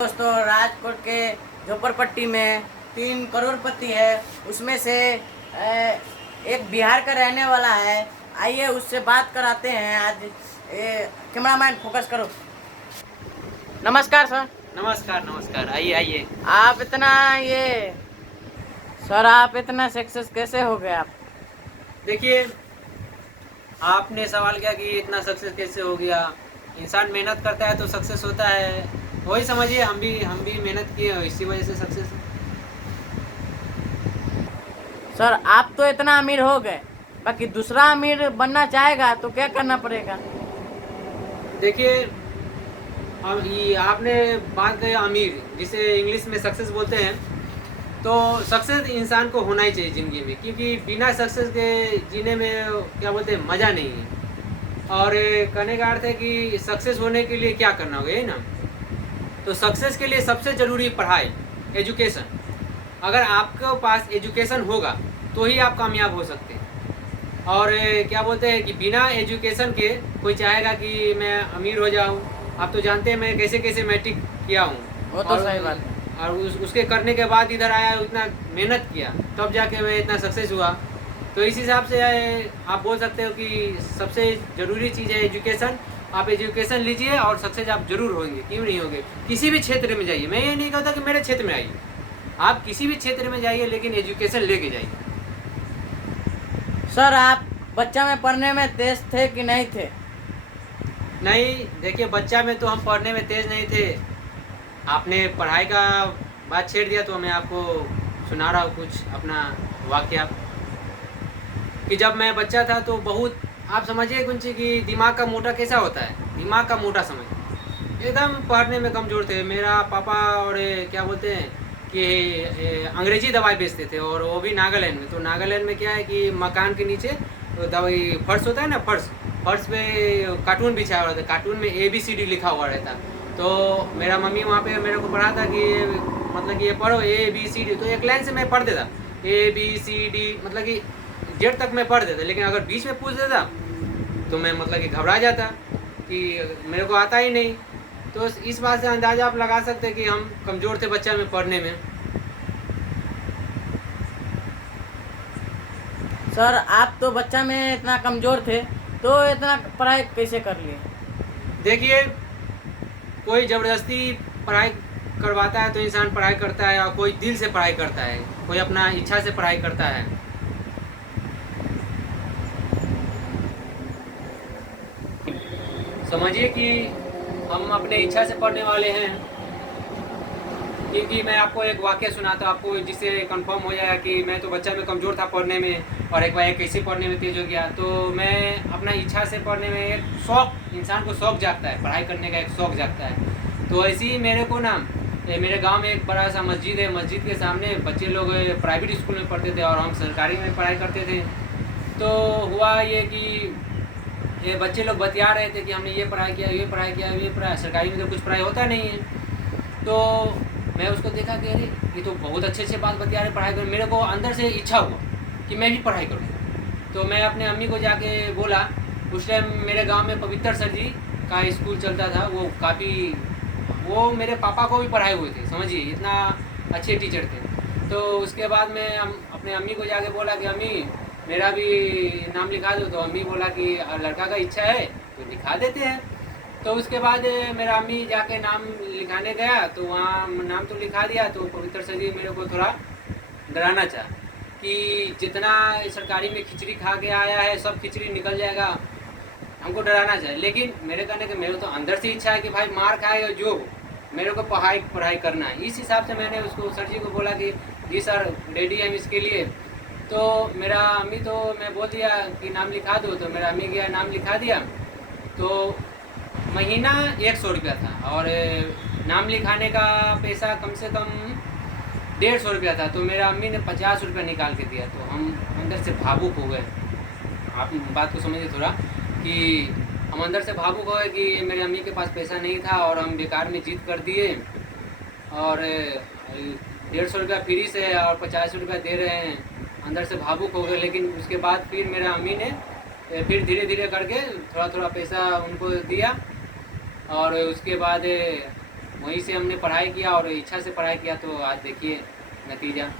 दोस्तों, राजकोट के झोपड़पट्टी में 3 करोड़पति है, उसमें से एक बिहार का रहने वाला है। आइए उससे बात कराते हैं। आज कैमरामैन फोकस करो। नमस्कार सर। नमस्कार नमस्कार, आइए आइए। आप इतना सक्सेस कैसे हो गए आप? देखिए, आपने सवाल किया कि इतना सक्सेस कैसे हो गया। इंसान मेहनत करता है तो सक्सेस होता है, वही समझिए। हम भी मेहनत किए हैं, इसी वजह से सक्सेस है। सर, आप तो इतना अमीर हो गए, बाकी दूसरा अमीर बनना चाहेगा तो क्या करना पड़ेगा? देखिए, ये आपने बात कही अमीर, जिसे इंग्लिश में सक्सेस बोलते हैं। तो सक्सेस इंसान को होना ही चाहिए ज़िंदगी में, क्योंकि बिना सक्सेस के जीने में क्या बोलते हैं, मज़ा नहीं है। और कहने का अर्थ है कि सक्सेस होने के लिए क्या करना होगा, यही ना। तो सक्सेस के लिए सबसे ज़रूरी पढ़ाई, एजुकेशन। अगर आपके पास एजुकेशन होगा तो ही आप कामयाब हो सकते हैं। और क्या बोलते हैं कि बिना एजुकेशन के कोई चाहेगा कि मैं अमीर हो जाऊं। आप तो जानते हैं मैं कैसे कैसे मैट्रिक किया हूँ। वो तो सही बात है। और उसके करने के बाद इधर आया, इतना मेहनत किया, तब जाके मैं इतना सक्सेस हुआ। तो इस हिसाब से आप बोल सकते हो कि सबसे ज़रूरी चीज़ है एजुकेशन। आप एजुकेशन लीजिए और सक्सेस आप जरूर होंगे, क्यों नहीं होंगे। किसी भी क्षेत्र में जाइए, मैं ये नहीं कहता कि मेरे क्षेत्र में आइए, आप किसी भी क्षेत्र में जाइए, लेकिन एजुकेशन लेके जाइए। सर, आप बच्चा में पढ़ने में तेज थे कि नहीं थे? नहीं, देखिए, बच्चा में तो हम पढ़ने में तेज़ नहीं थे। आपने पढ़ाई का बात छेड़ दिया तो मैं आपको सुना रहा हूँ कुछ अपना वाकया। कि जब मैं बच्चा था तो बहुत, आप समझिए कुछ कि दिमाग का मोटा कैसा होता है, दिमाग का मोटा समझ, एकदम पढ़ने में कमज़ोर थे। मेरा पापा और क्या बोलते हैं कि अंग्रेजी दवाई बेचते थे, और वो भी नागालैंड में। तो नागालैंड में क्या है कि मकान के नीचे दवाई फर्श होता है ना, फर्श पे कार्टून बिछाया हुआ था, कार्टून में ABCD लिखा हुआ रहता। तो मेरा मम्मी वहाँ पे मेरे को पढ़ा था कि मतलब कि ये पढ़ो ABCD, तो एक लाइन से मैं पढ़ देता ABCD, मतलब कि जेड तक मैं पढ़ देता। लेकिन अगर बीच में पूछ देता तो मैं मतलब कि घबरा जाता कि मेरे को आता ही नहीं। तो इस बात से अंदाज़ा आप लगा सकते हैं कि हम कमज़ोर थे बच्चा में पढ़ने में। सर, आप तो बच्चा में इतना कमज़ोर थे तो इतना पढ़ाई कैसे कर लिए? देखिए, कोई ज़बरदस्ती पढ़ाई करवाता है तो इंसान पढ़ाई करता है, और कोई दिल से पढ़ाई करता है, कोई अपना इच्छा से पढ़ाई करता है। समझिए कि हम अपने इच्छा से पढ़ने वाले हैं। क्योंकि मैं आपको एक वाक़या सुनाता हूँ आपको, जिससे कंफर्म हो जाएगा कि मैं तो बच्चा में कमज़ोर था पढ़ने में, और एक बार कैसे पढ़ने में तेज़ हो गया। तो मैं अपना इच्छा से पढ़ने में, एक शौक़, इंसान को शौक़ जागता है, पढ़ाई करने का एक शौक़ जागता है। तो ऐसे ही मेरे को ना, मेरे गांव में एक बड़ा सा मस्जिद है, मस्जिद के सामने बच्चे लोग प्राइवेट स्कूल में पढ़ते थे और हम सरकारी में पढ़ाई करते थे। तो हुआ ये कि ये बच्चे लोग बतिया रहे थे कि हमने ये पढ़ाई किया, ये पढ़ाई किया, ये पढ़ाई। सरकारी में तो कुछ पढ़ाई होता नहीं है। तो मैं उसको देखा कि अरे ये तो बहुत अच्छे बात बतिया रहे, पढ़ाई कर। मेरे को अंदर से इच्छा हुआ कि मैं भी पढ़ाई करूँ। तो मैं अपने अम्मी को जाके बोला। उस टाइम मेरे गांव में पवित्र सर जी का स्कूल चलता था, वो मेरे पापा को भी पढ़ाए हुए थे, समझिए, इतना अच्छे टीचर थे। तो उसके बाद मैं अपने अम्मी को जाके बोला कि अम्मी मेरा भी नाम लिखा दो। तो अम्मी बोला कि लड़का का इच्छा है तो लिखा देते हैं। तो उसके बाद मेरा अम्मी जाके नाम लिखाने गया, तो वहाँ नाम तो लिखा दिया। तो पवित्र सर जी मेरे को थोड़ा डराना चाहा कि जितना सरकारी में खिचड़ी खा के आया है सब खिचड़ी निकल जाएगा, हमको डराना चाहिए। लेकिन मेरे कहने के मेरे तो अंदर से इच्छा है कि भाई मार खाएगा जो, मेरे को पढ़ाई करना है। इस हिसाब से मैंने उसको, सर जी को बोला कि जी सर, रेडी है हम इसके लिए। तो मेरा अम्मी, तो मैं बोल दिया कि नाम लिखा दो। तो मेरा अम्मी गया, नाम लिखा दिया। तो महीना 100 रुपया था, और नाम लिखाने का पैसा कम से कम 150 रुपया था। तो मेरा अम्मी ने 50 रुपया निकाल के दिया। तो हम अंदर से भावुक हो गए। आप बात को समझिए थोड़ा, कि हम अंदर से भावुक हो गए कि मेरे अम्मी के पास पैसा नहीं था और हम बेकार में जीत कर दिए, और 150 रुपया फ्री से और 50 रुपया दे रहे हैं। अंदर से भावुक हो गए। लेकिन उसके बाद फिर मेरा अम्मी ने फिर धीरे धीरे करके थोड़ा थोड़ा पैसा उनको दिया, और उसके बाद वहीं से हमने पढ़ाई किया और इच्छा से पढ़ाई किया, तो आज देखिए नतीजा।